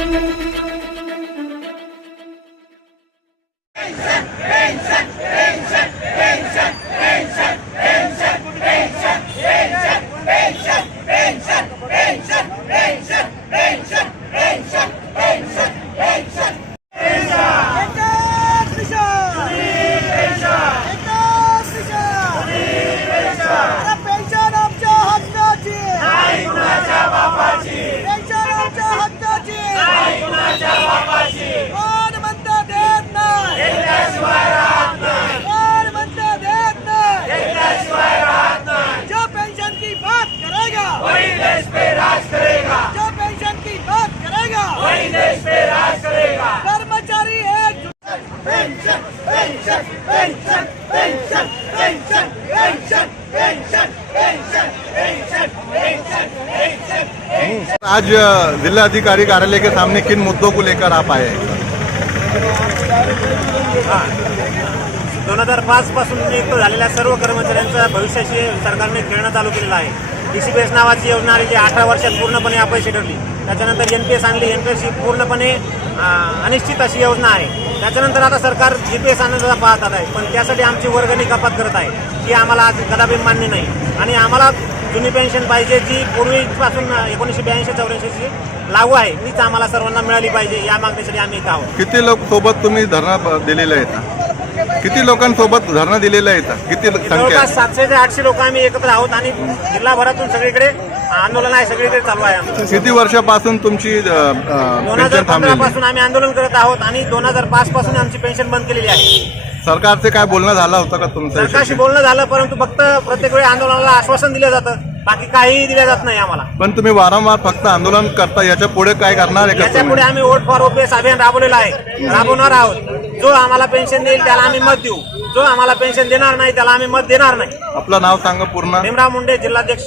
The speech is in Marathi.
Vincent! Vincent! Vincent! करेगा कर्मचारी एक pension pension pension pension pension pension pension pension pension pension pension आज अ, जिलाधिकारी कार्यालय के सामने किन मुद्दों को लेकर आप आए हैं दोन हजार पाच पासून नियुक्त झालेल्या सर्व कर्मचाऱ्यांच्या भविष्याशी सरकारने खेळणं चालू केलेलं आहे डीसीबीएस नावाची योजना आली जी अठरा वर्षात पूर्णपणे अपयशी ठरली त्याच्यानंतर एन पी एस आणली. एनपीएस ही पूर्णपणे अनिश्चित अशी योजना आहे. त्याच्यानंतर आता सरकार जी पी एस आणण्याचा पाहतात आहे. पण त्यासाठी आमची वर्गणी कपात करत आहे. की आम्हाला आज कदापि मान्य नाही. आणि आम्हाला जुनी पेन्शन पाहिजे जी पूर्वीपासून एकोणीसशे ब्याऐंशी चौऱ्याऐंशीची लागू आहे तीच आम्हाला सर्वांना मिळाली पाहिजे. या मागणीसाठी आम्ही इथं आहोत. किती लोक सोबत तुम्ही धरणा दिलेले आहेत? किती लोकांसोबत धरणा दिलेला आहे किती संख्या जवळपास? सातशे ते आठशे लोक आम्ही एकत्र आहोत आणि जिल्हाभरातून सगळीकडे आंदोलन आहे सगळीकडे चालू आहे आमचं किती वर्षापासून तुमची अ, अ, दोन हजार पेन्शन पंधरा थांबलेली पासून आम्ही आंदोलन करत आहोत आणि दोन हजार पाच पासून आमची पेन्शन बंद केलेली आहे. सरकारचे काय बोलणं झालं होतं का तुमचं सरकारशी? बोलणं झालं परंतु फक्त प्रत्येक वेळी आंदोलनाला आश्वासन दिलं जातं. बाकी काहीही दिलं जात नाही आम्हाला. पण तुम्ही वारंवार फक्त आंदोलन करता याच्यापुढे काय करणार आहे का याच्यापुढे तुम्ही आम्ही वोट फॉर ओपीएस अभियान राबवलेलं आहे. राबवणार आहोत. जो आम्हाला पेन्शन देईल त्याला आम्ही मत देऊ. जो आम्हाला पेन्शन देणार नाही त्याला आम्ही मत देणार नाही. आपलं नाव सांगा पूर्ण. भीमराव मुंडे जिल्हाध्यक्ष.